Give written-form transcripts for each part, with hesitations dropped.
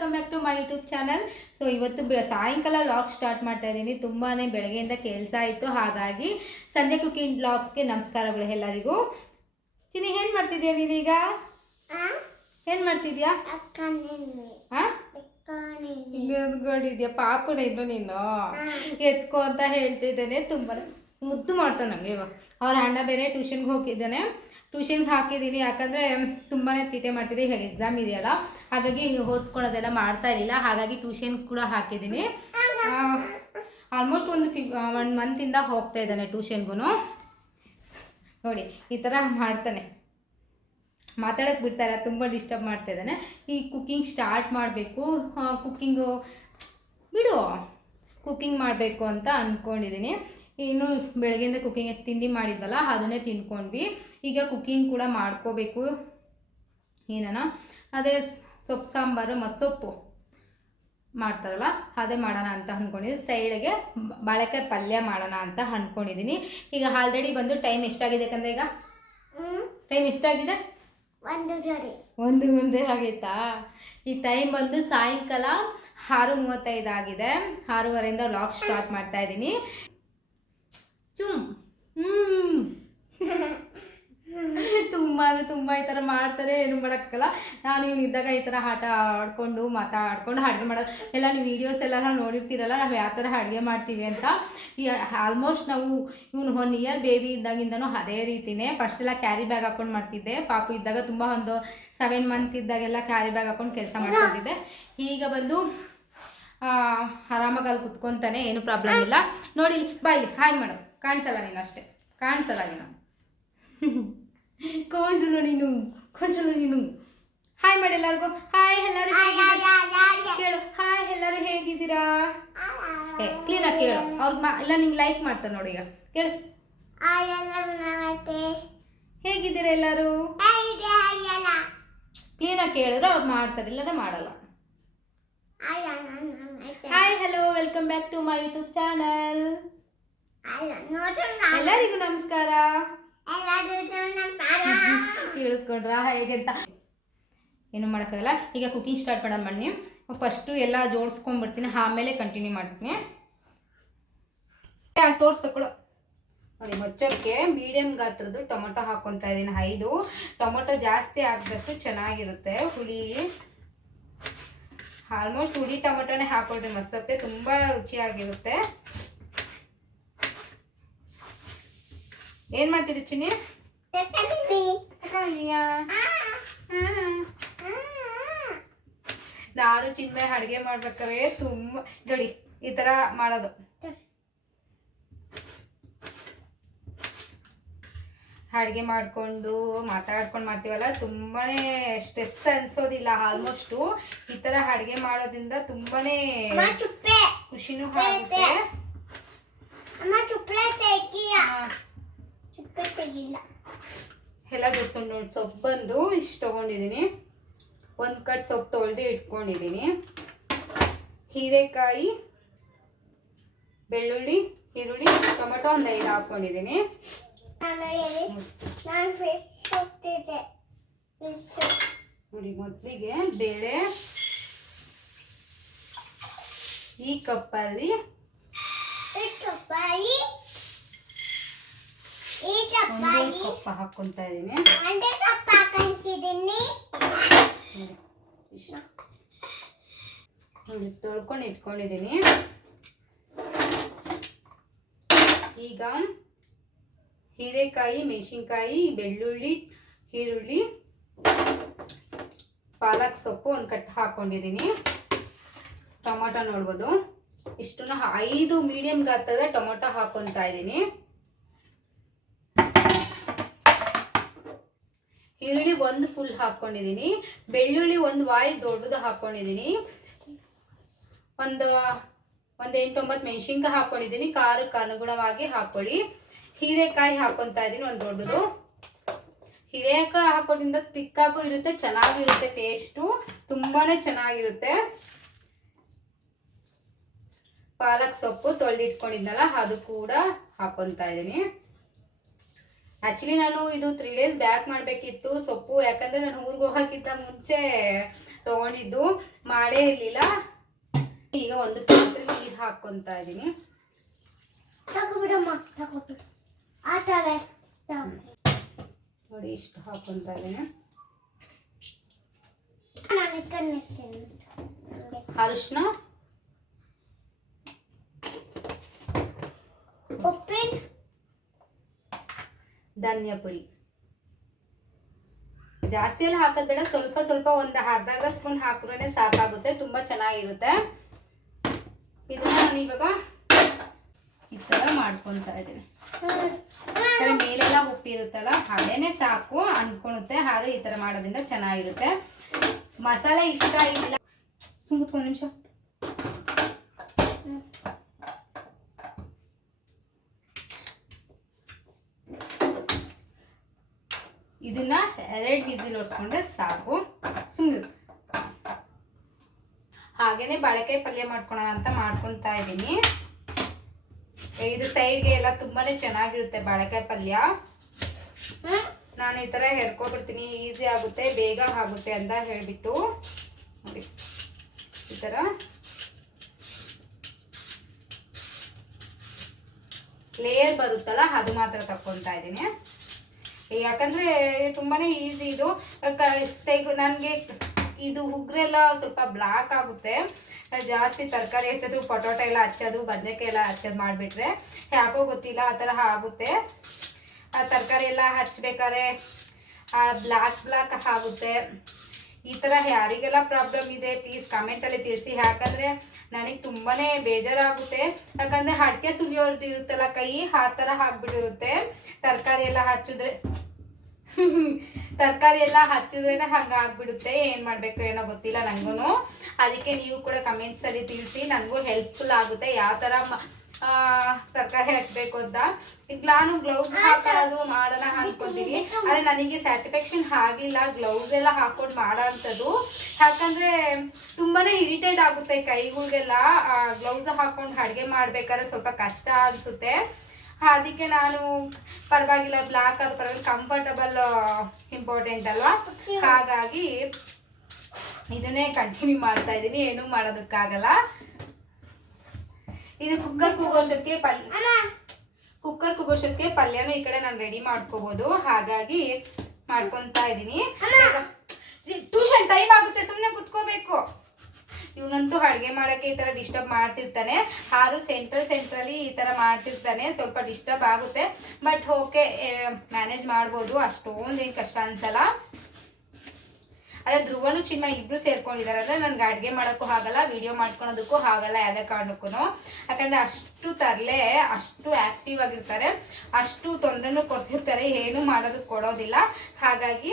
Welcome back to my YouTube channel. So ಇವತ್ತು ಸಾಯಂಕಾಲ vlog start ಮಾಡ್ತಾ ಇದ್ದೀನಿ. ತುಂಬಾ ಬೆಳಗ್ಗೆಯಿಂದ ಕೆಲಸ ಆಯಿತು, ಹಾಗಾಗಿ ಸಂಧ್ಯಾ ಕುಕಿಂಗ್ ವ್ಲಾಗ್ಸ್ಗೆ ನಮಸ್ಕಾರಗಳು ಎಲ್ಲರಿಗೂ. ಚಿನಿ ಏನು ಮಾಡ್ತಿದ್ಯಾ ನೀನೀಗ? ಏನು ಮಾಡ್ತಿದ್ಯಾ? ಎತ್ಕೊಂಡಿದ್ಯಾ ಪಾಪುನ? ಇನ್ನು ನೀನು ಎತ್ಕೊ ಅಂತ ಹೇಳ್ತಿದ್ದೇನೆ. ತುಂಬ ಮುದ್ದು ಮಾಡ್ತಾನೆ ನನಗೆ. ಇವಾಗ ಅವ್ರ ಅಣ್ಣ ಬೇರೆ ಟ್ಯೂಷನ್ಗೆ ಹೋಗಿದ್ದಾನೆ, ಟ್ಯೂಷನ್ಗೆ ಹಾಕಿದ್ದೀನಿ. ಯಾಕಂದರೆ ತುಂಬಾ ತೀಟೆ ಮಾಡ್ತಿದ್ದೆ. ಈಗ ಎಕ್ಸಾಮ್ ಇದೆಯಲ್ಲ, ಹಾಗಾಗಿ ಓದ್ಕೊಳ್ಳೋದೆಲ್ಲ ಮಾಡ್ತಾ ಇರಲಿಲ್ಲ, ಹಾಗಾಗಿ ಟ್ಯೂಷನ್ ಕೂಡ ಹಾಕಿದ್ದೀನಿ. ಆಲ್ಮೋಸ್ಟ್ ಒಂದು 1 ಮಂತಿಂದ ಹೋಗ್ತಾ ಇದ್ದಾನೆ ಟ್ಯೂಷನ್ಗೂ. ನೋಡಿ ಈ ಥರ ಮಾಡ್ತಾನೆ, ಮಾತಾಡೋಕ್ಕೆ ಬಿಡ್ತಾಯಿಲ್ಲ, ತುಂಬ ಡಿಸ್ಟರ್ಬ್ ಮಾಡ್ತಾ ಇದ್ದಾನೆ. ಈ ಕುಕ್ಕಿಂಗ್ ಸ್ಟಾರ್ಟ್ ಮಾಡಬೇಕು, ಕುಕ್ಕಿಂಗ್ ಮಾಡಬೇಕು ಅಂತ ಅಂದ್ಕೊಂಡಿದ್ದೀನಿ. ಇನ್ನು ಬೆಳಗ್ಗೆಯಿಂದ ಕುಕ್ಕಿಂಗ್ ತಿಂಡಿ ಮಾಡಿದ್ವಲ್ಲ, ಅದನ್ನೇ ತಿನ್ಕೊಂಡ್ವಿ. ಈಗ ಕುಕ್ಕಿಂಗ್ ಕೂಡ ಮಾಡ್ಕೋಬೇಕು. ಅದೇ ಸೊಪ್ಪು ಸಾಂಬಾರು, ಮಸೊಪ್ಪು ಮಾಡ್ತಾರಲ್ಲ ಅದೇ ಮಾಡೋಣ ಅಂತ ಅಂದ್ಕೊಂಡಿದ್ದೀನಿ. ಸೈಡ್ಗೆ ಬಾಳೆಕಾಯಿ ಪಲ್ಯ ಮಾಡೋಣ ಅಂತ ಅಂದ್ಕೊಂಡಿದ್ದೀನಿ. ಈಗ ಆಲ್ರೆಡಿ ಬಂದು ಟೈಮ್ ಎಷ್ಟಾಗಿದೆ ಯಾಕಂದರೆ ಈಗ ಟೈಮ್ ಎಷ್ಟಾಗಿದೆ? 1 ಗಂಟೆ ಆಗೈತಾ? ಈ ಟೈಮ್ ಬಂದು ಸಾಯಂಕಾಲ 6:35 ಆಗಿದೆ. 6:15 ವ್ಲಾಗ್ ಸ್ಟಾರ್ಟ್ ಮಾಡ್ತಾ ಇದ್ದೀನಿ. ತುಂಬ ಈ ಥರ ಮಾಡ್ತಾರೆ, ಏನು ಮಾಡೋಕ್ಕಾಗಲ್ಲ. ನಾನು ಇವನು ಇದ್ದಾಗ ಈ ಥರ ಆಟ ಆಡ್ಕೊಂಡು ಮಾತಾಡ್ಕೊಂಡು ಅಡುಗೆ ಮಾಡೋದು ಎಲ್ಲ ನೀವು ವೀಡಿಯೋಸ್ ಎಲ್ಲ ನೋಡಿರ್ತೀರಲ್ಲ, ನಾವು ಯಾವ ಥರ ಅಡುಗೆ ಮಾಡ್ತೀವಿ ಅಂತ. ಈ ಆಲ್ಮೋಸ್ಟ್ ನಾವು ಇವನು 1 ಇಯರ್ ಬೇಬಿ ಇದ್ದಾಗಿಂದನೂ ಅದೇ ರೀತಿಯೇ. ಫಸ್ಟೆಲ್ಲ ಕ್ಯಾರಿ ಬ್ಯಾಗ್ ಹಾಕ್ಕೊಂಡು ಮಾಡ್ತಿದ್ದೆ. ಪಾಪು ಇದ್ದಾಗ ತುಂಬ ಒಂದು 7 ಮಂತ್ ಇದ್ದಾಗೆಲ್ಲ ಕ್ಯಾರಿ ಬ್ಯಾಗ್ ಹಾಕ್ಕೊಂಡು ಕೆಲಸ ಮಾಡ್ತಿದ್ದೆ. ಈಗ ಬಂದು ಆರಾಮಾಗಿ ಅಲ್ಲಿ ಕುತ್ಕೊತಾನೆ, ಏನು ಪ್ರಾಬ್ಲಮ್ ಇಲ್ಲ. ನೋಡಿ ಬಾಯ್ ಹಾಯ್ ಮಾಡು. ಕಾಣಿಸಲ್ಲ ನೀನು, ಅಷ್ಟೇ ಕಾಣಿಸಲ್ಲ ನೀನು. ಕಾಣಿಸಲ್ಲ ನೀನು. ಹಾಯ್ ಮಾಡಿ ಎಲ್ಲರಿಗೂ. ಹಾಯ್ ಎಲ್ಲರೂ ಕೇಳು. ಹಾಯ್ ಎಲ್ಲರೂ ಹೇಗಿದ್ದೀರಾ? ಕ್ಲೀನಾಗಿ ಕೇಳು. ಅವ್ರಿಗೆ ಇಲ್ಲ ನಿಂಗೆ ಲೈಕ್ ಮಾಡ್ತಾರೆ ನೋಡಿ. ಈಗ ಕೇಳು. ಹೇಗಿದ್ದೀರಾ ಎಲ್ಲರೂ? ಕ್ಲೀನಾಗಿ ಕೇಳಿದ್ರೆ ಅವ್ರು ಮಾಡ್ತಾರೆ, ಇಲ್ಲಾಂದ್ರೆ ಮಾಡಲ್ಲ. Hi hello, welcome back to my YouTube channel. ಎಲ್ಲರಿಗೂ ನಮಸ್ಕಾರ. ಕೇಳಿಸ್ಕೊಂಡ್ರಾ ಹೇಗೆ ಅಂತ? ಏನು ಮಾಡೋಕ್ಕಾಗಲ್ಲ. ಈಗ ಕುಕಿಂಗ್ ಸ್ಟಾರ್ಟ್ ಮಾಡೋಣ ಬನ್ನಿ. ಫಸ್ಟು ಎಲ್ಲ ಜೋಡಿಸ್ಕೊಂಡ್ಬಿಡ್ತೀನಿ, ಆಮೇಲೆ ಕಂಟಿನ್ಯೂ ಮಾಡ್ತೀನಿ. ತೋರಿಸ್ಬೇಕು ನೋಡಿ. ಮೊಚ್ಚಕ್ಕೆ ಮೀಡಿಯಮ್ ಗಾತ್ರದ್ದು ಟೊಮೊಟೊ ಹಾಕ್ಕೊತಾ ಇದ್ದೀನಿ. 5 ಟೊಮೊಟೊ ಜಾಸ್ತಿ ಹಾಕಿದಷ್ಟು ಚೆನ್ನಾಗಿರುತ್ತೆ ಹುಳಿ. ಆಲ್ಮೋಸ್ಟ್ ಹುಳಿ ಟೊಮೊಟೊನೇ ಹಾಕೊಳ್ರಿ, ಮಸೊಪ್ಪೆ ತುಂಬ ರುಚಿಯಾಗಿರುತ್ತೆ. ಏನು ಮಾಡ್ತಿದ್ದೆ ಚಿನ್ನಿ? ನಾನು ಚಿನ್ಮಯ ಅಡುಗೆ ಮಾಡ್ಬೇಕಾದ್ರೆ ತುಂಬ ನೋಡಿ ಈ ಥರ ಮಾಡೋದು. ಅಡುಗೆ ಮಾಡಿಕೊಂಡು ಮಾತಾಡ್ಕೊಂಡು ಮಾಡ್ತೀವಲ್ಲ, ತುಂಬಾ ಸ್ಟ್ರೆಸ್ ಅನ್ಸೋದಿಲ್ಲ. ಆಲ್ಮೋಸ್ಟು ಈ ಥರ ಅಡುಗೆ ಮಾಡೋದ್ರಿಂದ ತುಂಬಾ ಖುಷಿನೂ ಆಗುತ್ತೆ. ಎಲ್ಲ ದೋಸ್ಕೊಂಡು ನೋಡಿ. ಸೊಪ್ಪು ಬಂದು ಇಷ್ಟು ತೊಗೊಂಡಿದ್ದೀನಿ. 1 ಕಟ್ ಸೊಪ್ಪು ತೊಳೆದು ಇಟ್ಕೊಂಡಿದ್ದೀನಿ. ಹೀರೆಕಾಯಿ, ಬೆಳ್ಳುಳ್ಳಿ, ಈರುಳ್ಳಿ, ಟೊಮೆಟೊ ಒಂದು 5 ಹಾಕ್ಕೊಂಡಿದ್ದೀನಿ. ನೋಡಿ ಮೊದಲಿಗೆ ಬೇಳೆ ಈ ಕಪ್ಪಲ್ಲಿ 1 ಕಪ್ ಹಾಕ್ಕೊಂತಾ ಇದ್ದೀನಿ. ನೋಡಿ ತೊಳ್ಕೊಂಡು ಇಟ್ಕೊಂಡಿದ್ದೀನಿ. ಈಗ ಹೀರೆಕಾಯಿ, ಮೆಣಸಿನ್ಕಾಯಿ, ಬೆಳ್ಳುಳ್ಳಿ, ಈರುಳ್ಳಿ, ಪಾಲಕ್ ಸೊಪ್ಪು 1 ಕಟ್ ಹಾಕ್ಕೊಂಡಿದ್ದೀನಿ. ಟೊಮೊಟೊ ನೋಡ್ಬೋದು. ಇಷ್ಟನ್ನು 5 ಮೀಡಿಯಮ್ ಗಾತ್ರದ ಟೊಮೊಟೊ ಹಾಕ್ಕೊತಾ ಇದ್ದೀನಿ. ಈರುಳ್ಳಿ 1 ಫುಲ್ ಹಾಕ್ಕೊಂಡಿದ್ದೀನಿ. ಬೆಳ್ಳುಳ್ಳಿ 1 ವಾಯಿ ದೊಡ್ಡದು ಹಾಕ್ಕೊಂಡಿದ್ದೀನಿ. ಒಂದು 8-9 ಮೆಣಸಿನ್ಕಾಯಿ ಹಾಕ್ಕೊಂಡಿದ್ದೀನಿ. ಖಾರಕ್ಕೆ ಅನುಗುಣವಾಗಿ ಹಾಕ್ಕೊಳ್ಳಿ. ಹೀರೆಕಾಯಿ ಹಾಕ್ಕೊತಾ ಇದ್ದೀನಿ 1 ದೊಡ್ಡದು. ಹೀರೆಕಾಯಿ ಹಾಕೋದ್ರಿಂದ ತಿಕ್ಕಾಗೂ ಇರುತ್ತೆ, ಚೆನ್ನಾಗಿರುತ್ತೆ, ಟೇಸ್ಟು ತುಂಬಾ ಚೆನ್ನಾಗಿರುತ್ತೆ. ಪಾಲಕ್ ಸೊಪ್ಪು ತೊಳೆದಿಟ್ಕೊಂಡಿದ್ನಲ್ಲ ಅದು ಕೂಡ ಹಾಕ್ಕೊತಾ ಇದ್ದೀನಿ. ಆ್ಯಕ್ಚುಲಿ ನಾನು ಇದು 3 ಡೇಸ್ ಬ್ಯಾಕ್ ಮಾಡಬೇಕಿತ್ತು ಸೊಪ್ಪು, ಯಾಕಂದರೆ ನಾನು ಊರಿಗೆ ಹೋಗೋಕ್ಕಿಂತ ಮುಂಚೆ ತೊಗೊಂಡಿದ್ದು, ಮಾಡೇ ಇರಲಿಲ್ಲ. ಈಗ ಒಂದು ಪಾತ್ರೆ ನೀರು ಹಾಕ್ಕೊತಾ ಇದ್ದೀನಿ. ನೋಡಿ ಇಷ್ಟು ಹಾಕ್ಕೊತಾ ಇದ್ದೀನಿ. ಅರಿಶಿನ, ಧನಿಯಾ ಪುಡಿ ಜಾಸ್ತಿ ಎಲ್ಲ ಹಾಕೋದು ಬೇಡ, ಸ್ವಲ್ಪ ಸ್ವಲ್ಪ ಒಂದು ಅರ್ಧ ಸ್ಪೂನ್ ಹಾಕಿದ್ರೆ ಸಾಕಾಗುತ್ತೆ, ತುಂಬಾ ಚೆನ್ನಾಗಿರುತ್ತೆ. ಇದನ್ನ ನಾನು ಇವಾಗ ಈ ತರ ಮಾಡ್ಕೊತಾ ಇದ್ದೀನಿ. ಮೇಲೆಲ್ಲ ಉಪ್ಪಿರುತ್ತಲ್ಲ ಅದೇನೆ ಸಾಕು ಅನ್ಕೊಳುತ್ತೆ, ಆದ್ರೆ ಈ ತರ ಮಾಡೋದ್ರಿಂದ ಚೆನ್ನಾಗಿರುತ್ತೆ. ಮಸಾಲೆ ಇಷ್ಟ ಇಲ್ಲ ಸುಮ್ಮನೆ ನಿಮಿಷ. ಇದನ್ನ 2 ವಿಸಿಲ್ ಹೊಡ್ಸ್ಕೊಂಡ್ರೆ ಸಾಕು. ಸುಮ್ಮನೆ ಹಾಗೇನೆ ಬಾಳೆಕಾಯಿ ಪಲ್ಯ ಮಾಡ್ಕೊಳೋಣ ಅಂತ ಮಾಡ್ಕೊತಾ ಇದ್ದೀನಿ. ಇದು ಸೈಡ್ಗೆ ಎಲ್ಲ ತುಂಬಾನೇ ಚೆನ್ನಾಗಿರುತ್ತೆ ಬಾಳೆಕಾಯಿ ಪಲ್ಯ. ನಾನು ಈ ತರ ಹೆರ್ಕೊಬಿಡ್ತೀನಿ, ಈಸಿ ಆಗುತ್ತೆ, ಬೇಗ ಆಗುತ್ತೆ ಅಂತ ಹೇಳ್ಬಿಟ್ಟು. ನೋಡಿ ಈ ತರ ಲೇಯರ್ ಬರುತ್ತಲ್ಲ ಅದು ಮಾತ್ರ ತಕ್ಕೊಂತಾ ಇದ್ದೀನಿ. ಯಾಕಂದ್ರೆ ತುಂಬಾನೇ ಈಸಿ ಇದು. ನನಗೆ ಇದು ಉಗ್ರೆಲ್ಲ ಸ್ವಲ್ಪ ಬ್ಲಾಕ್ ಆಗುತ್ತೆ, ಜಾಸ್ತಿ ತರಕಾರಿ ಹಚ್ಚೋದು, ಪೊಟೊಟೊ ಎಲ್ಲ ಹಚ್ಚೋದು, ಬದನೆಕಾಯಿ ಎಲ್ಲ ಹಚ್ಚೋದು ಮಾಡಿಬಿಟ್ರೆ ಯಾಕೋ ಗೊತ್ತಿಲ್ಲ ಆ ಥರ ಆಗುತ್ತೆ. ತರಕಾರಿ ಎಲ್ಲ ಹಚ್ಬೇಕಾದ್ರೆ ಬ್ಲಾಕ್ ಆಗುತ್ತೆ. ಈ ಥರ ಯಾರಿಗೆಲ್ಲ ಪ್ರಾಬ್ಲಮ್ ಇದೆ ಪ್ಲೀಸ್ ಕಮೆಂಟಲ್ಲಿ ತಿಳಿಸಿ. ಯಾಕಂದರೆ ನನಗೆ ತುಂಬಾ ಬೇಜಾರಾಗುತ್ತೆ. ಯಾಕಂದರೆ ಅಡಿಕೆ ಸುಲಿಯೋರ್ದು ಇರುತ್ತಲ್ಲ ಕೈ, ಆ ಥರ ಆಗಿಬಿಟ್ಟಿರುತ್ತೆ. ತರಕಾರಿ ಎಲ್ಲ ಹಚ್ಚಿದ್ರೆ ಹಂಗೆ ಆಗ್ಬಿಡುತ್ತೆ. ಏನು ಮಾಡಬೇಕು ಏನೋ ಗೊತ್ತಿಲ್ಲ ನನಗೂ. ಅದಕ್ಕೆ ನೀವು ಕೂಡ ಕಮೆಂಟ್ಸಲ್ಲಿ ತಿಳಿಸಿ, ನನಗೂ ಹೆಲ್ಪ್ಫುಲ್ ಆಗುತ್ತೆ ಯಾವ ಥರ ತರಕಾರಿ ಹಚ್ಚಬೇಕು ಅಂತ. ಈಗ ನಾನು ಗ್ಲೌಸ್ ಹಾಕೊಳ್ಳೋದು ಮಾಡೋಣ ಅನ್ಕೊತೀನಿ, ಆದರೆ ನನಗೆ ಸ್ಯಾಟಿಸ್ಫ್ಯಾಕ್ಷನ್ ಆಗಿಲ್ಲ ಗ್ಲೌಸ್ ಎಲ್ಲ ಹಾಕೊಂಡು ಮಾಡೋ ಅಂಥದ್ದು. ಯಾಕಂದರೆ ತುಂಬಾ ಇರಿಟೇಟ್ ಆಗುತ್ತೆ ಕೈಗಳಿಗೆಲ್ಲ. ಗ್ಲೌಸ್ ಹಾಕೊಂಡು ಅಡುಗೆ ಮಾಡ್ಬೇಕಾದ್ರೆ ಸ್ವಲ್ಪ ಕಷ್ಟ ಅನಿಸುತ್ತೆ. ಅದಕ್ಕೆ ನಾನು ಪರವಾಗಿಲ್ಲ, ಬ್ಲಾಕ್ ಆದ್ರೂ ಪರವಾಗಿಲ್ಲ, ಕಂಫರ್ಟಬಲ್ ಇಂಪಾರ್ಟೆಂಟ್ ಅಲ್ವಾ, ಹಾಗಾಗಿ ಇದನ್ನೇ ಕಂಟಿನ್ಯೂ ಮಾಡ್ತಾ ಇದ್ದೀನಿ. ಏನೂ ಮಾಡೋದಕ್ಕಾಗಲ್ಲ. ಇದು ಕುಕ್ಕರ್ ಕೂಗೋಷ್ಟಕ್ಕೆ ಪಲ್ಯನೂ ಈ ಕಡೆ ನಾನು ರೆಡಿ ಮಾಡ್ಕೋಬಹುದು, ಹಾಗಾಗಿ ಮಾಡ್ಕೊತಾ ಇದ್ದೀನಿ. ಟ್ಯೂಷನ್ ಟೈಮ್ ಆಗುತ್ತೆ, ಸುಮ್ಮನೆ ಕುತ್ಕೋಬೇಕು. ಇವನಂತೂ ಅಡುಗೆ ಮಾಡೋಕ್ಕೆ ಈ ಥರ ಡಿಸ್ಟರ್ಬ್ ಮಾಡ್ತಿರ್ತಾನೆ. ಆರು ಸೆಂಟ್ರಲ್ಲಿ ಈ ಥರ ಮಾಡ್ತಿರ್ತಾನೆ, ಸ್ವಲ್ಪ ಡಿಸ್ಟರ್ಬ್ ಆಗುತ್ತೆ. ಬಟ್ ಓಕೆ, ಮ್ಯಾನೇಜ್ ಮಾಡ್ಬೋದು, ಅಷ್ಟೊಂದೇನು ಕಷ್ಟ ಅನ್ಸಲ್ಲ. ಅದೇ ಧ್ರುವನು ಚಿನ್ಮ ಇಬ್ರು ಸೇರ್ಕೊಂಡಿದ್ದಾರೆ. ಅಂದರೆ ನನಗೆ ಅಡುಗೆ ಮಾಡೋಕ್ಕೂ ಆಗಲ್ಲ, ವಿಡಿಯೋ ಮಾಡ್ಕೊಳೋದಕ್ಕೂ ಆಗಲ್ಲ ಯಾವುದೇ ಕಾರಣಕ್ಕೂ. ಯಾಕಂದರೆ ಅಷ್ಟು ತರಲೆ, ಅಷ್ಟು ಆ್ಯಕ್ಟಿವ್ ಆಗಿರ್ತಾರೆ, ಅಷ್ಟು ತೊಂದರೆನೂ ಕೊಡ್ತಿರ್ತಾರೆ, ಏನೂ ಮಾಡೋದಕ್ಕೆ ಕೊಡೋದಿಲ್ಲ. ಹಾಗಾಗಿ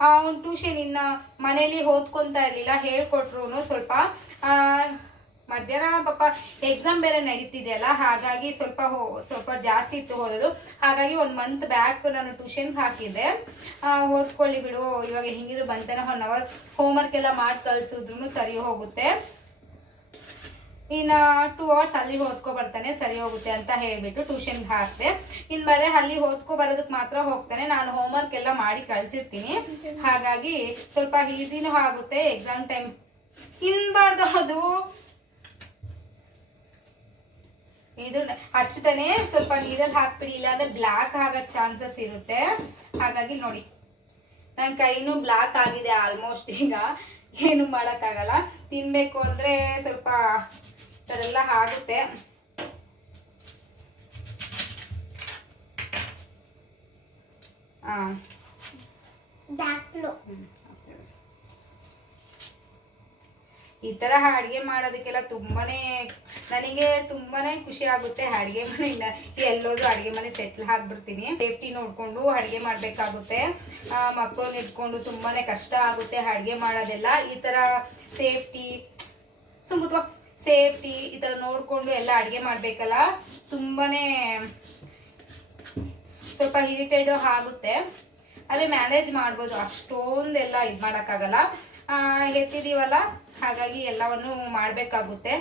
ಅವ್ನು ಟ್ಯೂಷನ್ ಇನ್ನು ಮನೇಲಿ ಓದ್ಕೊತಾ ಇರಲಿಲ್ಲ, ಹೇಳ್ಕೊಟ್ರು ಸ್ವಲ್ಪ. ಮಧ್ಯಾಹ್ನ ಪಾಪ ಎಕ್ಸಾಮ್ ಬೇರೆ ನಡೀತಿದೆಯಲ್ಲ, ಹಾಗಾಗಿ ಸ್ವಲ್ಪ ಜಾಸ್ತಿ ಇತ್ತು ಓದೋದು. ಹಾಗಾಗಿ 1 ಮಂತ್ ಬ್ಯಾಕ್ ನಾನು ಟ್ಯೂಷನ್ಗೆ ಹಾಕಿದ್ದೆ. ಓದ್ಕೊಳ್ಳಿ ಬಿಡು, ಇವಾಗ ಹಿಂಗಿದ್ರು ಬಂತಾನೆ 1 ಅವರ್ ಹೋಮ್ವರ್ಕ್ ಎಲ್ಲ ಮಾಡಿ ಕಳಿಸಿದ್ರು ಸರಿ ಹೋಗುತ್ತೆ. ಇನ್ನು 2 ಅವರ್ಸ್ ಅಲ್ಲಿ ಓದ್ಕೊ ಬರ್ತಾನೆ, ಸರಿ ಹೋಗುತ್ತೆ ಅಂತ ಹೇಳಿಬಿಟ್ಟು ಟ್ಯೂಷನ್ಗೆ ಹಾಕಿದೆ. ಇನ್ನು ಬರೀ ಅಲ್ಲಿ ಓದ್ಕೊ ಬರೋದಕ್ಕೆ ಮಾತ್ರ ಹೋಗ್ತಾನೆ. ನಾನು ಹೋಮ್ವರ್ಕ್ ಎಲ್ಲ ಮಾಡಿ ಕಳಿಸಿರ್ತೀನಿ, ಹಾಗಾಗಿ ಸ್ವಲ್ಪ ಈಸಿನೂ ಆಗುತ್ತೆ. ಎಕ್ಸಾಮ್ ಟೈಮ್ ತಿನ್ಬಾರ್ದು, ಅದು ಇದು ಹಚ್ಚತಾನೆ ಸ್ವಲ್ಪ ನೀರಲ್ಲಿ ಹಾಕ್ಬಿಡಿ, ಇಲ್ಲಾಂದ್ರೆ ಬ್ಲ್ಯಾಕ್ ಆಗೋ ಚಾನ್ಸಸ್ ಇರುತ್ತೆ. ಹಾಗಾಗಿ ನೋಡಿ, ನನ್ನ ಕೈನೂ ಬ್ಲ್ಯಾಕ್ ಆಗಿದೆ ಆಲ್ಮೋಸ್ಟ್. ಈಗ ಏನು ಮಾಡೋಕ್ಕಾಗಲ್ಲ, ತಿನ್ನಬೇಕು ಅಂದರೆ ಸ್ವಲ್ಪ ಥರೆಲ್ಲ ಆಗುತ್ತೆ. ಈ ಥರ ಅಡುಗೆ ಮಾಡೋದಕ್ಕೆಲ್ಲ ನನಗೆ ತುಂಬಾನೇ ಖುಷಿ ಆಗುತ್ತೆ. ಅಡುಗೆ ಮನೆಯಿಂದ ಎಲ್ಲೋದು ಅಡುಗೆ ಮನೆ ಸೆಟ್ಲ್ ಆಗಿಬಿಡ್ತೀನಿ. ಸೇಫ್ಟಿ ನೋಡಿಕೊಂಡು ಅಡುಗೆ ಮಾಡಬೇಕಾಗುತ್ತೆ. ಮಕ್ಕಳನ್ನ ಇಟ್ಕೊಂಡು ತುಂಬಾನೇ ಕಷ್ಟ ಆಗುತ್ತೆ ಅಡುಗೆ ಮಾಡೋದೆಲ್ಲ. ಈ ಥರ ಸೇಫ್ಟಿ ಈ ಥರ ನೋಡಿಕೊಂಡು ಎಲ್ಲ ಅಡುಗೆ ಮಾಡಬೇಕಲ್ಲ, ತುಂಬಾನೇ ಸ್ವಲ್ಪ ಇರಿಟೇಟು ಆಗುತ್ತೆ. ಅದೇ ಮ್ಯಾನೇಜ್ ಮಾಡ್ಬೋದು, ಅಷ್ಟೊಂದೆಲ್ಲ ಇದು ಮಾಡೋಕ್ಕಾಗಲ್ಲ. ಎತ್ತಿದೀವಲ್ಲ, ಹಾಗಾಗಿ ಎಲ್ಲವನ್ನು ಮಾಡಬೇಕಾಗುತ್ತೆ.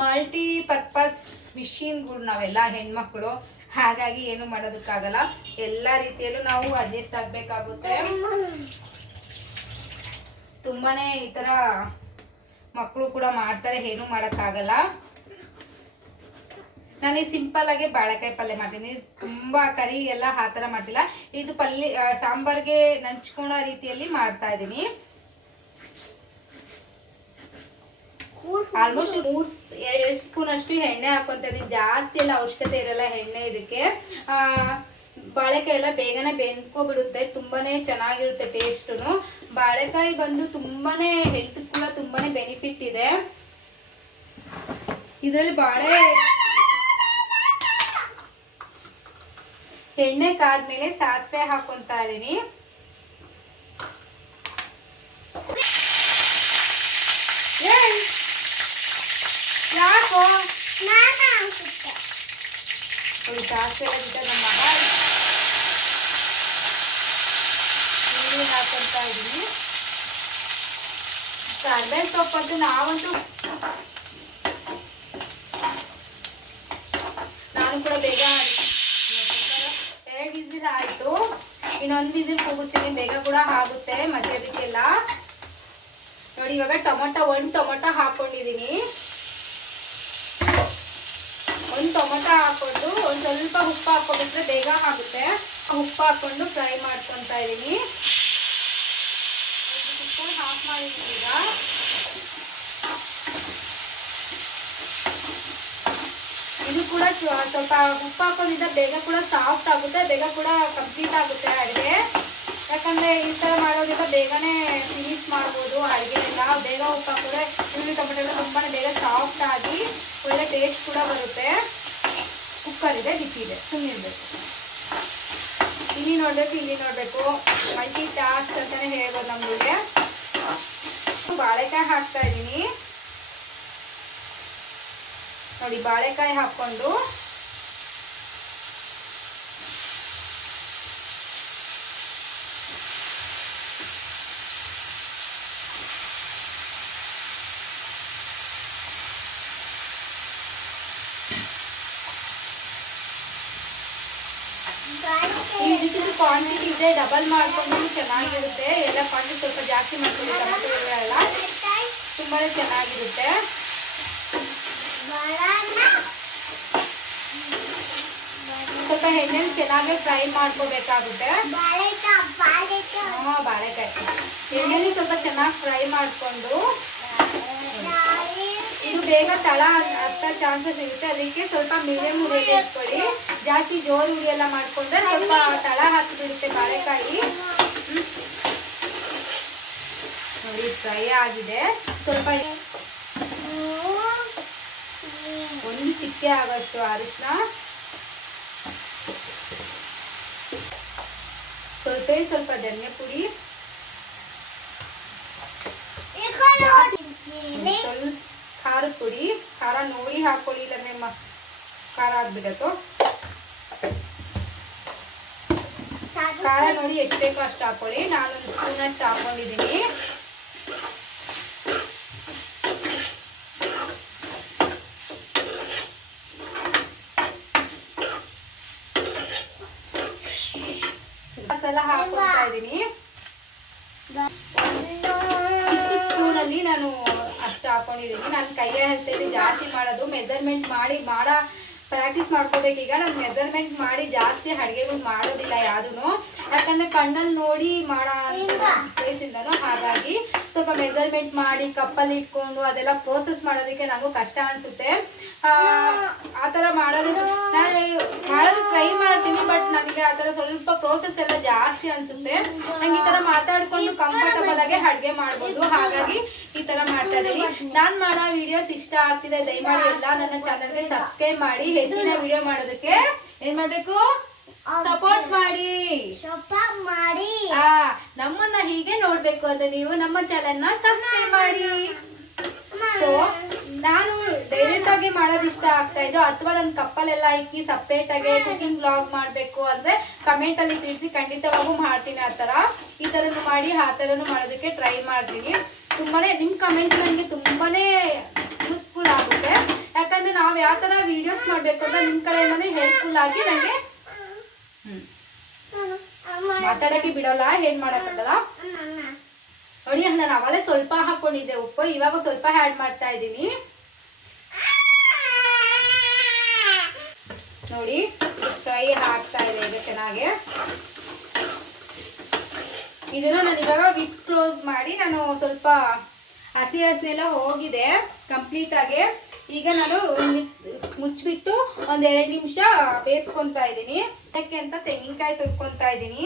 ಮಲ್ಟಿಪರ್ಪಸ್ ಮಿಷಿನ್ಗಳು ನಾವೆಲ್ಲ ಹೆಣ್ಮಕ್ಳು, ಹಾಗಾಗಿ ಏನು ಮಾಡೋದಕ್ಕಾಗಲ್ಲ. ಎಲ್ಲ ರೀತಿಯಲ್ಲೂ ನಾವು ಅಡ್ಜಸ್ಟ್ ಆಗಬೇಕಾಗುತ್ತೆ. ತುಂಬಾ ಈ ಥರ ಮಕ್ಕಳು ಕೂಡ ಮಾಡ್ತಾರೆ, ಏನೂ ಮಾಡೋಕ್ಕಾಗಲ್ಲ. ನಾನು ಸಿಂಪಲ್ ಆಗಿ ಬಾಳೆಕಾಯಿ ಪಲ್ಯ ಮಾಡ್ತೀನಿ, ತುಂಬ ಕರಿ ಎಲ್ಲ ಆ ಥರ ಮಾಡ್ತಿಲ್ಲ. ಇದು ಪಲ್ಯ ಸಾಂಬಾರ್ಗೆ ನಂಚ್ಕೊಳೋ ರೀತಿಯಲ್ಲಿ ಮಾಡ್ತಾ ಇದ್ದೀನಿ. ಆಲ್ಮೋಸ್ಟ್ 2 ಸ್ಪೂನ್ ಅಷ್ಟು ಎಣ್ಣೆ ಹಾಕೊತಾ ಇದೀನಿ. ಜಾಸ್ತಿ ಎಲ್ಲ ಅವಶ್ಯಕತೆ ಇರಲ್ಲ ಎಣ್ಣೆ ಇದಕ್ಕೆ. ಬಾಳೆಕಾಯಿ ಎಲ್ಲ ಬೇಗನೆ ಬೆಂದ್ಕೊಬಿಡುತ್ತೆ, ತುಂಬಾನೇ ಚೆನ್ನಾಗಿರುತ್ತೆ ಟೇಸ್ಟು. ಬಾಳೆಕಾಯಿ ಬಂದು ತುಂಬಾನೇ ಹೆಲ್ತ್ ಕೂಡ ತುಂಬಾನೇ ಬೆನಿಫಿಟ್ ಇದೆ ಇದರಲ್ಲಿ. ಎಣ್ಣೆ ಕಾದ್ಮೇಲೆ ಸಾಸಿವೆ ಹಾಕೊಂತ ಇದೀನಿ. ಯಾಕೋ ಸಾಸಿವೆ ಎಲ್ಲ ಬಿಟ್ಟ ನಮ್ಮ ಮಗ ನೀರು ಹಾಕೊಂತ ಇದೀನಿ. ಕರ್ಬೇವಿನ ಸೊಪ್ಪಂತೂ ನಾನು ಕೂಡ ಬೇಗ 2 ವಿಸಿಲ್ ಆಯ್ತು, ಇನ್ನೊಂದು ವಿಸಿಲ್ ಕೂಗುತ್ತೀನಿ, ಬೇಗ ಕೂಡ ಆಗುತ್ತೆ ಮಧ್ಯಾಹ್ನಕ್ಕೆಲ್ಲ. ನೋಡಿ ಇವಾಗ ಒಂದು ಟೊಮೊಟೊ ಹಾಕೊಂಡಿದೀನಿ. ಒಂದು ಟೊಮೊಟೊ ಹಾಕೊಂಡು ಒಂದು ಸ್ವಲ್ಪ ಉಪ್ಪು ಹಾಕೊಂಡಿದ್ರೆ ಬೇಗ ಆಗುತ್ತೆ. ಉಪ್ಪು ಹಾಕೊಂಡು ಫ್ರೈ ಮಾಡ್ಕೊತಾ ಇದೀನಿ. ಹಾಫ್ ಮಾಡಿದ್ದೀನಿ. ಈಗ ಇದು ಕೂಡ ಸ್ವಲ್ಪ ಉಪ್ಪು ಹಾಕೋದ್ರಿಂದ ಬೇಗ ಕೂಡ ಸಾಫ್ಟ್ ಆಗುತ್ತೆ, ಬೇಗ ಕೂಡ ಕಂಪ್ಲೀಟ್ ಆಗುತ್ತೆ ಅಡುಗೆ. ಯಾಕಂದರೆ ಈ ಥರ ಮಾಡೋದ್ರಿಂದ ಬೇಗನೆ ಫಿನಿಶ್ ಮಾಡ್ಬೋದು ಅಡುಗೆ ಎಲ್ಲ. ಬೇಗ ಉಪ್ಪು ಹಾಕಿದ್ರೆ ಈರುಳ್ಳಿ ಟೊಮೆಟೊ ಎಲ್ಲ ತುಂಬಾ ಬೇಗ ಸಾಫ್ಟ್ ಆಗಿ ಒಳ್ಳೆ ಟೇಸ್ಟ್ ಕೂಡ ಬರುತ್ತೆ. ಕುಕ್ಕರ್ ಇದೆ, ಬಿಸಿ ಇದೆ, ಸುಮ್ಮನಿರಬೇಕು. ಇಲ್ಲಿ ನೋಡಬೇಕು ಮಲ್ಟಿ ಟಾಸ್ಕ್ ಅಂತಲೇ ಹೇಳ್ಬೋದು ನಮಗೆ. ಬಾಳೆಕಾಯಿ ಹಾಕ್ತಾ ಇದ್ದೀನಿ. ನೋಡಿ ಬಾಳೆಕಾಯಿ ಹಾಕ್ಕೊಂಡು ಇದಕ್ಕೆ ಕ್ವಾಂಟಿಟಿ ಇದೆ, ಡಬಲ್ ಮಾಡ್ಕೊಂಡು ಚೆನ್ನಾಗಿರುತ್ತೆ. ಎಲ್ಲ ಕ್ವಾಂಟಿಟಿ ಸ್ವಲ್ಪ ಜಾಸ್ತಿ ಮಾಡ್ಕೊಂಡು ಟೊಮೆಟೊ ಎಲ್ಲ ತುಂಬಾ ಚೆನ್ನಾಗಿರುತ್ತೆ. ಸ್ವಲ್ಪ ಎಣ್ಣೆಲಿ ಚೆನ್ನಾಗಿ ಫ್ರೈ ಮಾಡ್ಕೋಬೇಕಾಗುತ್ತೆ. ಬಾಳೆಕಾಯಿ ಎಣ್ಣೆಲಿ ಸ್ವಲ್ಪ ಚೆನ್ನಾಗಿ ಫ್ರೈ ಮಾಡಿಕೊಂಡು, ಇದು ಬೇಗ ತಳ ಹತ್ತೋ ಚಾನ್ಸಸ್ ಇರುತ್ತೆ, ಅದಕ್ಕೆ ಸ್ವಲ್ಪ ಮೀಡಿಯಂ ಉರಿಯಲ್ಲಿ ಇಟ್ಕೊಳ್ಳಿ. ಜಾಸ್ತಿ ಜೋರು ಉರಿ ಎಲ್ಲ ಮಾಡ್ಕೊಂಡ್ರೆ ಸ್ವಲ್ಪ ತಳ ಹತ್ತಿಬಿಡುತ್ತೆ ಬಾಳೆಕಾಯಿ. ನೋಡಿ ಫ್ರೈ ಆಗಿದೆ. ಸ್ವಲ್ಪ ಒಂದು ಚಿಕ್ಕೆ ಆಗೋಷ್ಟು ಅರಿಶಿನ, ಸ್ವಲ್ಪ ಧನಿಯಾ ಪುಡಿ, ಸ್ವಲ್ಪ ಖಾರದ ಪುಡಿ. ಖಾರ ನೋಡಿ ಹಾಕೊಳ್ಳಿ, ಇಲ್ಲಾಂದ್ರೆ ಖಾರ ಆಗ್ಬಿಡತ್ತು. ಖಾರ ನೋಡಿ ಎಷ್ಟು ಬೇಕೋ ಅಷ್ಟು ಹಾಕೊಳ್ಳಿ. ನಾನು 1 ಸ್ಪೂನ್ ಅಷ್ಟು ಹಾಕೊಂಡಿದ್ದೀನಿ. ಮಸಾಲ ಹಾಕೊಳ್ತಾ ಇದ್ದೀನಿ. ಚಿಕ್ಕ ಸ್ಪೂನಲ್ಲಿ ನಾನು ಅಷ್ಟು ಹಾಕೊಂಡಿದ್ದೀನಿ. ನಾನು ಕೈಯೇ ಹೇಳ್ತೀನಿ ಜಾಸ್ತಿ ಮಾಡೋದು. ಮೆಜರ್ಮೆಂಟ್ ಮಾಡಿ ಪ್ರಾಕ್ಟೀಸ್ ಮಾಡ್ಕೋಬೇಕೀಗ. ನಾನು ಮೆಜರ್ಮೆಂಟ್ ಮಾಡಿ ಜಾಸ್ತಿ ಅಡುಗೆಗಳು ಮಾಡೋದಿಲ್ಲ ಯಾವುದೂ. ಯಾಕಂದರೆ ಕಣ್ಣಲ್ಲಿ ನೋಡಿ ಮಾಡೋ ಚಿಕ್ಕ ವಯಸ್ಸಿಂದನೂ. ಹಾಗಾಗಿ ಸ್ವಲ್ಪ ಮೆಜರ್ಮೆಂಟ್ ಮಾಡಿ ಕಪ್ಪಲ್ಲಿ ಇಟ್ಕೊಂಡು ಅದೆಲ್ಲ ಪ್ರೋಸೆಸ್ ಮಾಡೋದಕ್ಕೆ ನನಗೂ ಕಷ್ಟ ಅನಿಸುತ್ತೆ. ಆ ಥರ ಮಾಡೋದು ನಾನು ಟ್ರೈ ಮಾಡ್ತೀನಿ, ಬಟ್ ನನಗೆ ಆ ಥರ ಸ್ವಲ್ಪ ಪ್ರೋಸೆಸ್ ಎಲ್ಲ ಜಾಸ್ತಿ ಅನಿಸುತ್ತೆ. ನಂಗೆ ಈ ಥರ ಮಾತಾಡಿಕೊಂಡು ಕಂಫರ್ಟಬಲ್ ಆಗಿ ಅಡುಗೆ ಮಾಡ್ಬೋದು. ಹಾಗಾಗಿ ಈ ಥರ ಮಾಡ್ತಾ ಇದ್ದೀನಿ. ನಾನು ಮಾಡೋ ವಿಡಿಯೋಸ್ ಇಷ್ಟ ಆಗ್ತಿದೆ, ದಯಮಾಡಿ ಎಲ್ಲ ನನ್ನ ಚಾನಲ್ಗೆ ಸಬ್ಸ್ಕ್ರೈಬ್ ಮಾಡಿ. ಹೆಚ್ಚಿನ ವಿಡಿಯೋ ಮಾಡೋದಕ್ಕೆ ಏನ್ ಮಾಡ್ಬೇಕು? ಸಪೋರ್ಟ್ ಮಾಡಿ. ನಮ್ಮನ್ನ ಹೀಗೆ ನೋಡ್ಬೇಕು ಅಂದ್ರೆ ನೀವು ನಮ್ಮ ಚಾನೆಲ್ ನ ಸಬ್ಸ್ಕ್ರೈಬ್ ಮಾಡಿ. ಸೊ ನಾನು ಡೈರೆಕ್ಟ್ ಆಗಿ ಮಾಡೋದು ಇಷ್ಟ ಆಗ್ತಾ ಇದ್ದು, ಅಥವಾ ನನ್ನ ಕಪ್ಪಲೆಲ್ಲ ಇಕ್ಕಿ ಸಪ್ರೇಟ್ ಆಗಿ ಕುಕಿಂಗ್ ಬ್ಲಾಗ್ ಮಾಡ್ಬೇಕು ಅಂದ್ರೆ ಕಮೆಂಟ್ ಅಲ್ಲಿ ತಿಳಿಸಿ, ಖಂಡಿತವಾಗೂ ಮಾಡ್ತೀನಿ. ಆ ತರ ಈ ತರನು ಮಾಡಿ ಆ ತರನು ಮಾಡೋದಕ್ಕೆ ಟ್ರೈ ಮಾಡ್ತೀನಿ. ತುಂಬಾನೇ ನಿಮ್ ಕಮೆಂಟ್ಸ್ ನನಗೆ ತುಂಬಾನೇ ಯೂಸ್ಫುಲ್ ಆಗುತ್ತೆ. ಯಾಕಂದ್ರೆ ನಾವ್ ಯಾವ ತರ ವಿಡಿಯೋಸ್ ಮಾಡ್ಬೇಕು ಅಂತ ನಿಮ್ ಕಡೆ ಏನಂದ್ರೆ ಹೆಲ್ಪ್ಫುಲ್ ಆಗಿ ನಂಗೆ ಮಾತಾಡಕ್ಕೆ ಬಿಡಲ್ಲ, ಏನ್ ಮಾಡಕ್ಕಲ್ಲ. ನೋಡಿ ನಾನು ಅವಲೇ ಸ್ವಲ್ಪ ಹಾಕೊಂಡಿದ್ದೆ ಉಪ್ಪು, ಇವಾಗ ಸ್ವಲ್ಪ ಆ್ಯಡ್ ಮಾಡ್ತಾ ಇದ್ದೀನಿ. ನೋಡಿ ಫ್ರೈ ಆಗ್ತಾ ಇದೆ ಈಗ ಚೆನ್ನಾಗಿ. ಇದನ್ನು ನಾನು ಇವಾಗ ವಿತ್ ಕ್ಲೋಸ್ ಮಾಡಿ ನಾನು ಸ್ವಲ್ಪ ಹಸಿನೆಲ್ಲ ಹೋಗಿದೆ ಕಂಪ್ಲೀಟ್ ಆಗಿ. ಈಗ ನಾನು ಮುಚ್ಚಿಬಿಟ್ಟು ಒಂದು 2 ನಿಮಿಷ ಬೇಯಿಸ್ಕೊತಾ ಇದ್ದೀನಿ. ಅದಕ್ಕೆ ಅಂತ ತೆಂಗಿನಕಾಯಿ ತುರ್ಕೊತಾ ಇದ್ದೀನಿ.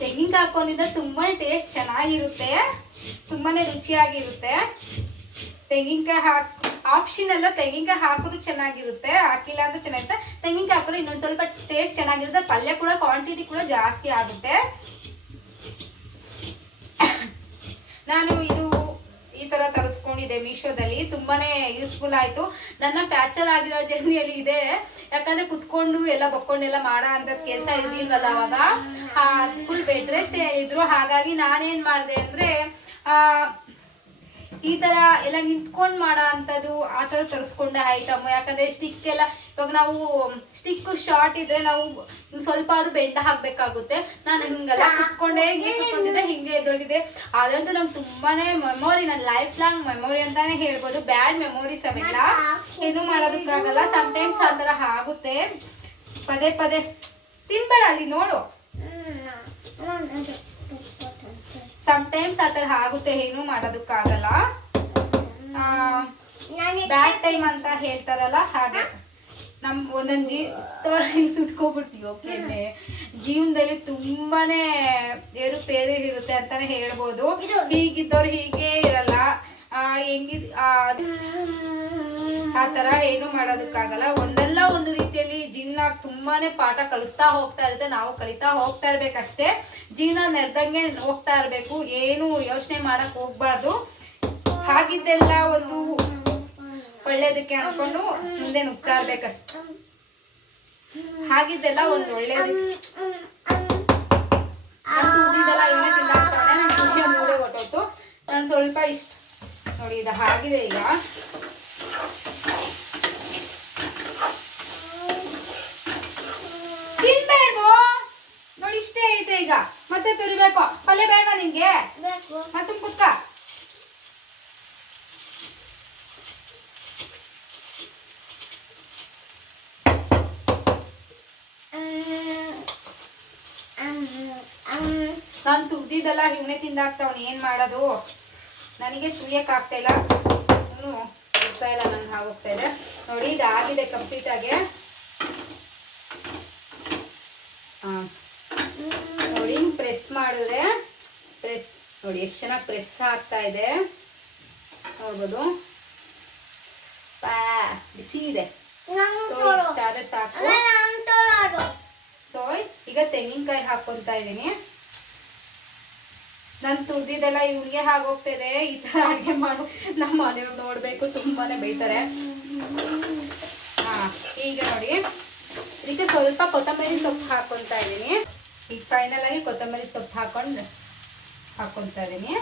ತೆಂಗಿನಕಾಯಿ ಹಾಕೊಂಡಿದ್ರೆ ತುಂಬಾ ಟೇಸ್ಟ್ ಚೆನ್ನಾಗಿರುತ್ತೆ, ತುಂಬಾ ರುಚಿಯಾಗಿರುತ್ತೆ. ತೆಂಗಿನಕಾಯಿ ಆಪ್ಷನಲ್ಲ, ತೆಂಗಿನಕಾಯಿ ಹಾಕಿದ್ರು ಚೆನ್ನಾಗಿರುತ್ತೆ, ಹಾಕಿಲ್ಲ ಅಂದ್ರೂ ಚೆನ್ನಾಗಿರುತ್ತೆ. ತೆಂಗಿನಕಾಯಿ ಹಾಕಿದ್ರೆ ಇನ್ನೊಂದು ಸ್ವಲ್ಪ ಟೇಸ್ಟ್ ಚೆನ್ನಾಗಿರುತ್ತೆ, ಪಲ್ಯ ಕೂಡ ಕ್ವಾಂಟಿಟಿ ಕೂಡ ಜಾಸ್ತಿ ಆಗುತ್ತೆ. ನಾನು ಇದು ಈ ತರ ತರಿಸ್ಕೊಂಡಿದ್ದೆ ಮೀಶೋದಲ್ಲಿ, ತುಂಬಾನೇ ಯೂಸ್ಫುಲ್ ಆಯ್ತು. ನನ್ನ ಪ್ಯಾಚರ್ ಆಗಿರೋ ಜರ್ನಿಯಲ್ಲಿ ಇದೆ, ಯಾಕಂದ್ರೆ ಕುತ್ಕೊಂಡು ಎಲ್ಲ ಬಕ್ಕೊಂಡೆಲ್ಲ ಮಾಡೋ ಅಂತ ಕೆಲಸ ಇರ್ಲಿಲ್ವಲ್ಲ ಅವಾಗ, ಫುಲ್ ಬೆಡ್ ರೆಸ್ಟ್ ಇದ್ರು. ಹಾಗಾಗಿ ನಾನೇನ್ ಮಾಡಿದೆ ಅಂದ್ರೆ ಈ ತರ ಎಲ್ಲ ನಿಂತ್ಕೊಂಡು ಮಾಡೋ ಅಂಥದ್ದು ಆ ಥರ ತರಿಸ್ಕೊಂಡೆ ಐಟಮ್. ಯಾಕಂದ್ರೆ ಸ್ಟಿಕ್ ಎಲ್ಲ ಇವಾಗ ನಾವು ಸ್ಟಿಕ್ ಶಾರ್ಟ್ ಇದ್ರೆ ನಾವು ಸ್ವಲ್ಪ ಅದು ಬೆಂಡ ಹಾಕ್ಬೇಕಾಗುತ್ತೆ. ನಾನು ಹಿಂಗೆಲ್ಲ ಕುತ್ಕೊಂಡೆ ಹಿಂಗೆ ಕುತ್ಕೊಂಡಿದ್ದೆ, ಹಿಂಗೆ ಎದ್ದೊಳಿದೆ. ಅದಂತೂ ನಂಗೆ ತುಂಬಾನೇ ಮೆಮೊರಿ, ನನ್ನ ಲೈಫ್ ಲಾಂಗ್ ಮೆಮೊರಿ ಅಂತಾನೆ ಹೇಳ್ಬೋದು. ಬ್ಯಾಡ್ ಮೆಮೊರೀಸ್ ಅವೆಲ್ಲ, ಏನು ಮಾಡೋದಕ್ಕಾಗಲ್ಲ. ಸಮ್ಟೈಮ್ಸ್ ಆ ಥರ ಆಗುತ್ತೆ. ಪದೇ ಪದೇ ತಿನ್ಬೇಡ, ಅಲ್ಲಿ ನೋಡು, ಸಮ್ಟೈಮ್ಸ್ ಆ ಥರ ಆಗುತ್ತೆ, ಏನು ಮಾಡೋದಕ್ಕಾಗಲ್ಲ. ಬ್ಯಾಡ್ ಟೈಮ್ ಅಂತ ಹೇಳ್ತಾರಲ್ಲ ಹಾಗೆ. ನಮ್ ಒಂದೊಂದು ಸುಟ್ಕೊಬಿಡ್ತೀವಿ. ಓಕೆ, ಜೀವನದಲ್ಲಿ ತುಂಬಾನೇ ಏರುಪೇರು ಇರುತ್ತೆ ಅಂತಾನೆ ಹೇಳ್ಬೋದು. ಹೀಗಿದ್ದವ್ರು ಹೀಗೆ ಇರಲ್ಲ, ಹೆಂಗಿದ್ ಆ ತರ ಏನು ಮಾಡೋದಕ್ಕಾಗಲ್ಲ. ಒಂದಲ್ಲ ಒಂದು ರೀತಿಯಲ್ಲಿ ಜೀವನ ತುಂಬಾನೇ ಪಾಠ ಕಲಿಸ್ತಾ ಹೋಗ್ತಾ ಇರುತ್ತೆ, ನಾವು ಕಲಿತಾ ಹೋಗ್ತಾ ಇರ್ಬೇಕಷ್ಟೇ. ಜೀವನ ನಡೆದಂಗೆ ಹೋಗ್ತಾ ಇರ್ಬೇಕು, ಏನು ಯೋಚನೆ ಮಾಡಕ್ ಹೋಗ್ಬಾರ್ದು. ಹಾಗಿದ್ದೆಲ್ಲ ಒಂದು ಒಳ್ಳೇದಕ್ಕೆ ಅನ್ಕೊಂಡು ಮುಂದೆ ನುಗ್ತಾ ಇರ್ಬೇಕಷ್ಟೆ. ಹಾಗಿದ್ದೆಲ್ಲ ಒಂದು ಒಳ್ಳೇದಕ್ಕೆ ತುದಿದೆಲ್ಲ ಏನೇ ತಿಂದಾಗ್ತಾನೆ ನನ್ ತುದಿಯ ಮೂಡೆ ಹೊಟ್ಟೋಯ್ತು. ನಾನು ಸ್ವಲ್ಪ ಇಷ್ಟ ನೋಡಿ, ಇದು ಆಗಿದೆ ಈಗ. ತಿನ್ಬೇಡ್ವೋ ನೋಡಿ, ಇಷ್ಟೇ ಐತೆ ಈಗ. ಮತ್ತೆ ತುರಿಬೇಕು. ಪಲ್ಯ ಬೇಡವಾ ನಿನ್ಗೆ? ಹಸು ಕುತ್ಕ. ನಾನು ತುರ್ದಿದ್ದೆಲ್ಲ ಇವನೇ ತಿಂದಾಕ್ತಾವನು, ಏನ್ ಮಾಡೋದು? ನನಗೆ ತುರಿಯಕ್ ಆಗ್ತಾ ಇಲ್ಲ, ಇವನು ಹೋಗ್ತಾ ಇಲ್ಲ, ನನ್ಗೆ ಆಗೋಗ್ತಾ ಇದೆ. ನೋಡಿ ಇದಾಗಿದೆ ಕಂಪ್ಲೀಟ್ ಆಗಿ. ನೋಡಿ ಪ್ರೆಸ್ ಮಾಡಿದ್ರೆ ಪ್ರೆಸ್ ನೋಡಿ ಎಷ್ಟು ಚೆನ್ನಾಗಿ ಪ್ರೆಸ್ ಆಗ್ತಾ ಇದೆ, ನೋಡ್ಬೋದು. ಬಿಸಿ ಇದೆ. ಸೊ ಇಷ್ಟಾದ್ರೆ ಸಾಕು. ಸೊ ಈಗ ತೆಂಗಿನಕಾಯಿ ಹಾಕೊಂತಾ ಇದ್ದೀನಿ. ನಾನು ತುರ್ದಿದ್ದೆಲ್ಲ ಇವ್ನಿಗೆ ಆಗೋಗ್ತಾ ಇದೆ. ಈ ತರ ಅಡುಗೆ ಮಾಡು ನಮ್ಮ ಮನೆಯವ್ರು ನೋಡ್ಬೇಕು, ತುಂಬಾನೇ ಬೈತಾರೆ. ಈಗ ನೋಡಿ ಇದಕ್ಕೆ ಸ್ವಲ್ಪ ಕೊತ್ತಂಬರಿ ಸೊಪ್ಪು ಹಾಕೊಂತಾ ಇದ್ದೀನಿ. ಈಗ ಫೈನಲ್ ಆಗಿ ಕೊತ್ತಂಬರಿ ಸೊಪ್ಪು ಹಾಕೊಂತಾ ಇದ್ದೀನಿ.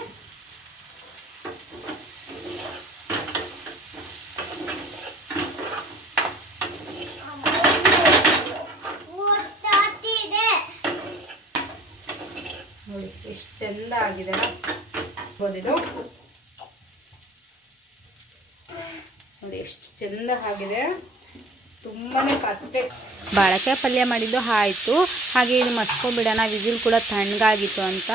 ನೋಡಿ ಎಷ್ಟು ಚಂದ ಆಗಿದೆ ಓದಿದ್ದು, ನೋಡಿ ಎಷ್ಟು ಚಂದ ಆಗಿದೆ, ತುಂಬಾನೇ ಪರ್ಫೆಕ್ಟ್. ಬಾಳೆಕಾಯಿ ಪಲ್ಯ ಮಾಡಿದ್ದು ಆಯಿತು. ಹಾಗೆ ಇದು ಮಸ್ಕೊಂಡ್ಬಿಡೋಣ, ವಿಸಿಲ್ ಕೂಡ ತಣ್ಣಗಾಗಿತ್ತು ಅಂತ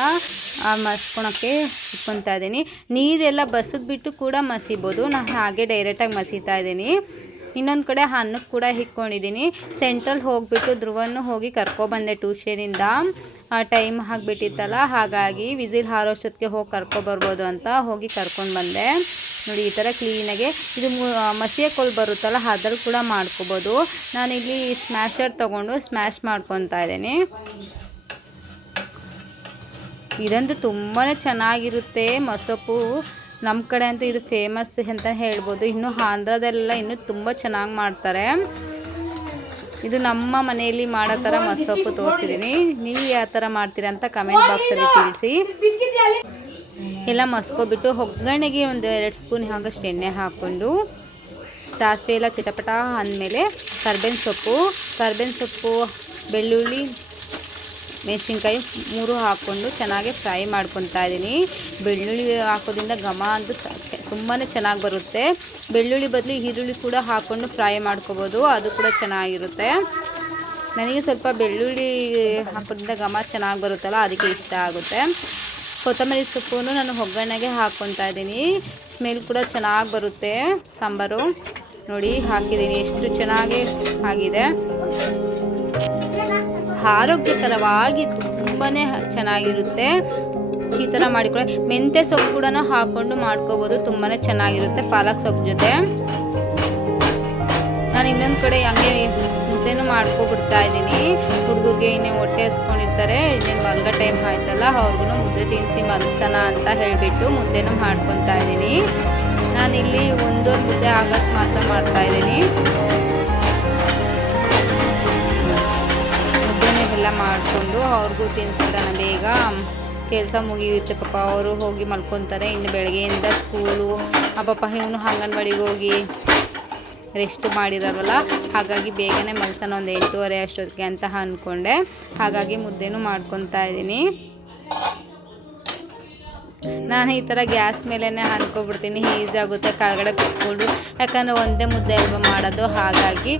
ಮಸ್ಕೊಳಕ್ಕೆ ಇಟ್ಕೊತಾ ಇದ್ದೀನಿ. ನೀರೆಲ್ಲ ಬಸಿದ್ಬಿಟ್ಟು ಕೂಡ ಮಸಿಬೋದು, ನಾನು ಹಾಗೆ ಡೈರೆಕ್ಟಾಗಿ ಮಸಿತಾ ಇದ್ದೀನಿ. ಇನ್ನೊಂದು ಕಡೆ ಅನ್ನಕ್ಕೆ ಕೂಡ ಇಟ್ಕೊಂಡಿದ್ದೀನಿ. ಸೆಂಟ್ರಲ್ ಹೋಗಿಬಿಟ್ಟು ಧ್ರುವನ್ನು ಹೋಗಿ ಕರ್ಕೊಬಂದೆ ಟ್ಯೂಷನಿಂದ. ಟೈಮ್ ಆಗಿಬಿಟ್ಟಿತ್ತಲ್ಲ, ಹಾಗಾಗಿ ವಿಸಿಲ್ ಹಾರೋಷ್ಟೊತ್ತಿಗೆ ಹೋಗಿ ಕರ್ಕೊಬರ್ಬೋದು ಅಂತ ಹೋಗಿ ಕರ್ಕೊಂಡು ಬಂದೆ. ನೋಡಿ ಈ ಥರ ಕ್ಲೀನಾಗೆ ಇದು ಮಸಿಯ ಕೋಲ್ ಬರುತ್ತಲ್ಲ ಅದ್ರಲ್ಲಿ ಕೂಡ ಮಾಡ್ಕೋಬೋದು. ನಾನಿಲ್ಲಿ ಸ್ಮ್ಯಾಶರ್ ತೊಗೊಂಡು ಸ್ಮ್ಯಾಶ್ ಮಾಡ್ಕೊತಾ ಇದ್ದೀನಿ. ಇದಂತೂ ತುಂಬಾ ಚೆನ್ನಾಗಿರುತ್ತೆ ಮೊಸಪ್ಪು. ನಮ್ಮ ಕಡೆ ಅಂತೂ ಇದು ಫೇಮಸ್ ಅಂತ ಹೇಳ್ಬೋದು. ಇನ್ನು ಆಂಧ್ರದಲ್ಲೆಲ್ಲ ಇನ್ನೂ ತುಂಬ ಚೆನ್ನಾಗಿ ಮಾಡ್ತಾರೆ. ಇದು ನಮ್ಮ ಮನೆಯಲ್ಲಿ ಮಾಡೋ ಥರ ಮೊಸಪ್ಪು ತೋರಿಸಿದ್ದೀನಿ. ನೀವು ಯಾವ ಥರ ಮಾಡ್ತೀರಾ ಅಂತ ಕಮೆಂಟ್ ಬಾಕ್ಸಲ್ಲಿ ತಿಳಿಸಿ. ಎಲ್ಲ ಮಸ್ಕೊಬಿಟ್ಟು ಒಗ್ಗರಣೆಗೆ ಒಂದು 2 ಸ್ಪೂನ್ ಆಗಷ್ಟು ಎಣ್ಣೆ ಹಾಕ್ಕೊಂಡು ಸಾಸಿವೆ ಎಲ್ಲ ಚಿಟಪಟ ಅಂದಮೇಲೆ ಕರ್ಬೇವಿನ ಸೊಪ್ಪು, ಬೆಳ್ಳುಳ್ಳಿ ಮೆಣಸಿನ್ಕಾಯಿ 3 ಹಾಕ್ಕೊಂಡು ಚೆನ್ನಾಗಿ ಫ್ರೈ ಮಾಡ್ಕೊತಾ ಇದ್ದೀನಿ. ಬೆಳ್ಳುಳ್ಳಿ ಹಾಕೋದ್ರಿಂದ ಘಮ ಅಂತೂ ತುಂಬಾ ಚೆನ್ನಾಗಿ ಬರುತ್ತೆ. ಬೆಳ್ಳುಳ್ಳಿ ಬದಲು ಈರುಳ್ಳಿ ಕೂಡ ಹಾಕ್ಕೊಂಡು ಫ್ರೈ ಮಾಡ್ಕೋಬೋದು, ಅದು ಕೂಡ ಚೆನ್ನಾಗಿರುತ್ತೆ. ನನಗೆ ಸ್ವಲ್ಪ ಬೆಳ್ಳುಳ್ಳಿ ಹಾಕೋದ್ರಿಂದ ಘಮ ಚೆನ್ನಾಗಿ ಬರುತ್ತಲ್ಲ, ಅದಕ್ಕೆ ಇಷ್ಟ ಆಗುತ್ತೆ. ಕೊತ್ತಂಬರಿ ಸೊಪ್ಪನ್ನು ನಾನು ಒಗ್ಗರಣೆಗೆ ಹಾಕ್ಕೊತಾ ಇದ್ದೀನಿ. ಸ್ಮೆಲ್ ಕೂಡ ಚೆನ್ನಾಗಿ ಬರುತ್ತೆ ಸಾಂಬಾರು. ನೋಡಿ ಹಾಕಿದ್ದೀನಿ, ಎಷ್ಟು ಚೆನ್ನಾಗಿ ಆಗಿದೆ. ಆರೋಗ್ಯಕರವಾಗಿ ತುಂಬಾ ಚೆನ್ನಾಗಿರುತ್ತೆ. ಈ ಥರ ಮಾಡಿಕೊಳ್ಳಿ. ಮೆಂತ್ಯ ಸೊಪ್ಪು ಕೂಡ ಹಾಕ್ಕೊಂಡು ಮಾಡ್ಕೋಬೋದು, ತುಂಬಾ ಚೆನ್ನಾಗಿರುತ್ತೆ ಪಾಲಕ್ ಸೊಪ್ಪು ಜೊತೆ. ನಾನು ಇನ್ನೊಂದು ಕಡೆ ಹಂಗೆ ಮುದ್ದೆನೂ ಮಾಡ್ಕೊಬಿಡ್ತಾ ಇದ್ದೀನಿ. ಹುಡುಗರಿಗೆ ಇನ್ನೇ ಹೊಟ್ಟೆ ಹಸ್ಕೊಂಡಿರ್ತಾರೆ, ಇನ್ನೇನು ಮಲ್ಗೋ ಟೈಮ್ ಆಯ್ತಲ್ಲ, ಅವ್ರಿಗೂ ಮುದ್ದೆ ತಿನ್ನಿಸಿ ಮಲಗ್ಸೋಣ ಅಂತ ಹೇಳಿಬಿಟ್ಟು ಮುದ್ದೆನೂ ಮಾಡ್ಕೊತಾ ಇದ್ದೀನಿ. ನಾನಿಲ್ಲಿ 1 ಮುದ್ದೆ ಆಗಷ್ಟು ಮಾತ್ರ ಮಾಡ್ತಾಯಿದ್ದೀನಿ. ಮುದ್ದೆನೆಲ್ಲ ಮಾಡಿಕೊಂಡು ಅವ್ರಿಗೂ ತಿನ್ನಿಸಿದಾನ, ಬೇಗ ಕೆಲಸ ಮುಗಿಯುತ್ತೆ. ಪಾಪ ಅವರು ಹೋಗಿ ಮಲ್ಕೊತಾರೆ, ಇನ್ನು ಬೆಳಗ್ಗೆಯಿಂದ ಸ್ಕೂಲು. ಪಾಪ ಇವನು ಅಂಗನವಾಡಿಗೆ ಹೋಗಿ ರೆಸ್ಟ್ ಮಾಡಿರೋಲ್ಲ, ಹಾಗಾಗಿ ಬೇಗನೆ ಮಲ್ಸೋಣ 1 8:30 ಅಷ್ಟೊತ್ತಿಗೆ ಅಂತ ಅಂದ್ಕೊಂಡೆ. ಹಾಗಾಗಿ ಮುದ್ದೆನೂ ಮಾಡ್ಕೊತಾ ಇದ್ದೀನಿ. ನಾನು ಈ ಥರ ಗ್ಯಾಸ್ ಮೇಲೇ ಹಾಕ್ಕೊಬಿಡ್ತೀನಿ, ಈಸಿ ಆಗುತ್ತೆ ಕೆಳಗಡೆ ಕುತ್ಕೊಂಡು. ಯಾಕಂದರೆ ಒಂದೇ ಮುದ್ದೆ ಅಲ್ವಾ ಮಾಡೋದು, ಹಾಗಾಗಿ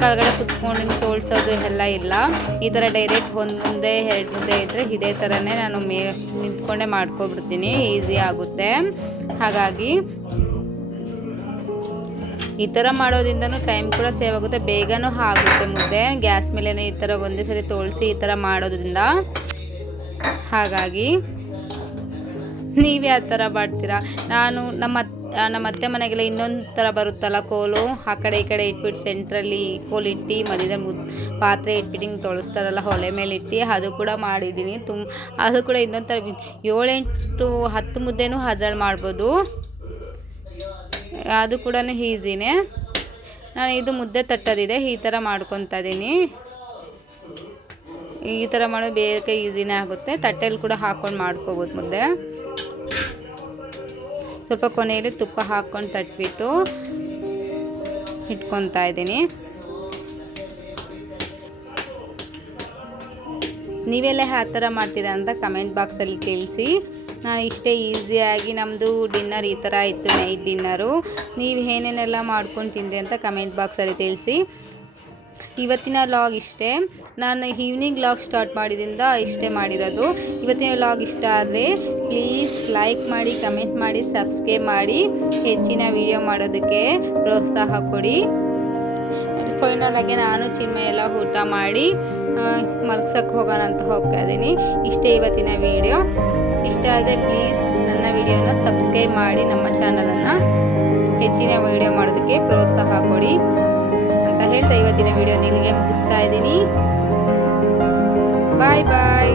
ಕೆಳಗಡೆ ಕುತ್ಕೊಂಡು ತೋಳ್ಸೋದು ಎಲ್ಲ ಇಲ್ಲ. ಈ ಥರ ಡೈರೆಕ್ಟ್ 1 ಮುದ್ದೆ 2 ಮುದ್ದೆ ಇದ್ದರೆ ಇದೇ ಥರನೇ ನಾನು ನಿಂತ್ಕೊಂಡೇ ಮಾಡ್ಕೊಬಿಡ್ತೀನಿ, ಈಸಿ ಆಗುತ್ತೆ. ಹಾಗಾಗಿ ಈ ಥರ ಮಾಡೋದ್ರಿಂದನೂ ಟೈಮ್ ಕೂಡ ಸೇವ್ ಆಗುತ್ತೆ, ಬೇಗನೂ ಆಗುತ್ತೆ ಮುದ್ದೆ. ಗ್ಯಾಸ್ ಮೇಲೇ ಈ ಥರ ಒಂದೇ ಸರಿ ತೋಳಿಸಿ ಈ ಥರ ಮಾಡೋದ್ರಿಂದ. ಹಾಗಾಗಿ ನೀವು ಯಾವ ಥರ ಮಾಡ್ತೀರಾ? ನಾನು ನಮ್ಮ ಅತ್ತೆ ಮನೆಗೆಲ್ಲ ಇನ್ನೊಂದು ಥರ ಬರುತ್ತಲ್ಲ ಕೋಲು, ಆ ಕಡೆ ಈ ಕಡೆ ಇಟ್ಬಿಟ್ಟು ಸೆಂಟ್ರಲ್ಲಿ ಕೋಲು ಇಟ್ಟು ಮಧ್ಯದಲ್ಲಿ ಪಾತ್ರೆ ಇಟ್ಬಿಟ್ಟು ಹಿಂಗೆ ತೊಳಸ್ತಾರಲ್ಲ ಒಲೆ ಮೇಲೆ ಇಟ್ಟು, ಅದು ಕೂಡ ಮಾಡಿದ್ದೀನಿ. ಅದು ಕೂಡ ಇನ್ನೊಂದು ಥರ 7 8 10 ಮುದ್ದೆನೂ ಅದ್ರಲ್ಲಿ ಮಾಡ್ಬೋದು, ಅದು ಕೂಡ ಈಸಿನೇ. ನಾನು ಇದು ಮುದ್ದೆ ತಟ್ಟೋದಿದೆ, ಈ ಥರ ಮಾಡ್ಕೊತಾ ಇದ್ದೀನಿ. ಈ ಥರ ಮಾಡೋದು ಬೇಗ ಈಸಿನೇ ಆಗುತ್ತೆ. ತಟ್ಟೆಯಲ್ಲಿ ಕೂಡ ಹಾಕ್ಕೊಂಡು ಮಾಡ್ಕೋಬೋದು ಮುದ್ದೆ. ಸ್ವಲ್ಪ ಕೊನೆಯಲ್ಲಿ ತುಪ್ಪ ಹಾಕ್ಕೊಂಡು ತಟ್ಬಿಟ್ಟು ಇಟ್ಕೊತಾ ಇದ್ದೀನಿ. ನೀವೆಲ್ಲ ಯಾವ ಥರ ಮಾಡ್ತೀರಾ ಅಂತ ಕಮೆಂಟ್ ಬಾಕ್ಸಲ್ಲಿ ತಿಳಿಸಿ. ನಾನು ಇಷ್ಟೇ ಈಸಿಯಾಗಿ ನಮ್ಮದು ಡಿನ್ನರ್ ಈ ಥರ ಇತ್ತು, ನೈಟ್ ಡಿನ್ನರು. ನೀವು ಏನೇನೆಲ್ಲ ಮಾಡ್ಕೊಂಡು ತಿಂದೆ ಅಂತ ಕಮೆಂಟ್ ಬಾಕ್ಸಲ್ಲಿ ತಿಳಿಸಿ. ಇವತ್ತಿನ ಲಾಗ್ ಇಷ್ಟೇ. ನಾನು ಈವ್ನಿಂಗ್ ಲಾಗ್ ಸ್ಟಾರ್ಟ್ ಮಾಡಿದಿಂದ ಇಷ್ಟೇ ಮಾಡಿರೋದು. ಇವತ್ತಿನ ಲಾಗ್ ಇಷ್ಟ ಆದರೆ ಪ್ಲೀಸ್ ಲೈಕ್ ಮಾಡಿ, ಕಮೆಂಟ್ ಮಾಡಿ, ಸಬ್ಸ್ಕ್ರೈಬ್ ಮಾಡಿ, ಹೆಚ್ಚಿನ ವಿಡಿಯೋ ಮಾಡೋದಕ್ಕೆ ಪ್ರೋತ್ಸಾಹ ಕೊಡಿ. ಫೈನಲಾಗಿ ನಾನು ಚಿನ್ಮಯ ಎಲ್ಲ ಊಟ ಮಾಡಿ ಮಲ್ಗ್ಸಕ್ಕೆ ಹೋಗೋಣ ಅಂತ ಹೋಗ್ತಾ ಇದ್ದೀನಿ. ಇಷ್ಟೇ ಇವತ್ತಿನ ವಿಡಿಯೋ. ಇಷ್ಟ ಆದರೆ ಪ್ಲೀಸ್ ನನ್ನ ವಿಡಿಯೋನ ಸಬ್ಸ್ಕ್ರೈಬ್ ಮಾಡಿ, ನಮ್ಮ ಚಾನಲನ್ನು ಹೆಚ್ಚಿನ ವಿಡಿಯೋ ಮಾಡೋದಕ್ಕೆ ಪ್ರೋತ್ಸಾಹ ಕೊಡಿ ಅಂತ ಹೇಳ್ತಾ ಇವತ್ತಿನ ವಿಡಿಯೋ ಇಲ್ಲಿಗೆ ಮುಗಿಸ್ತಾ ಇದ್ದೀನಿ. ಬಾಯ್ ಬಾಯ್.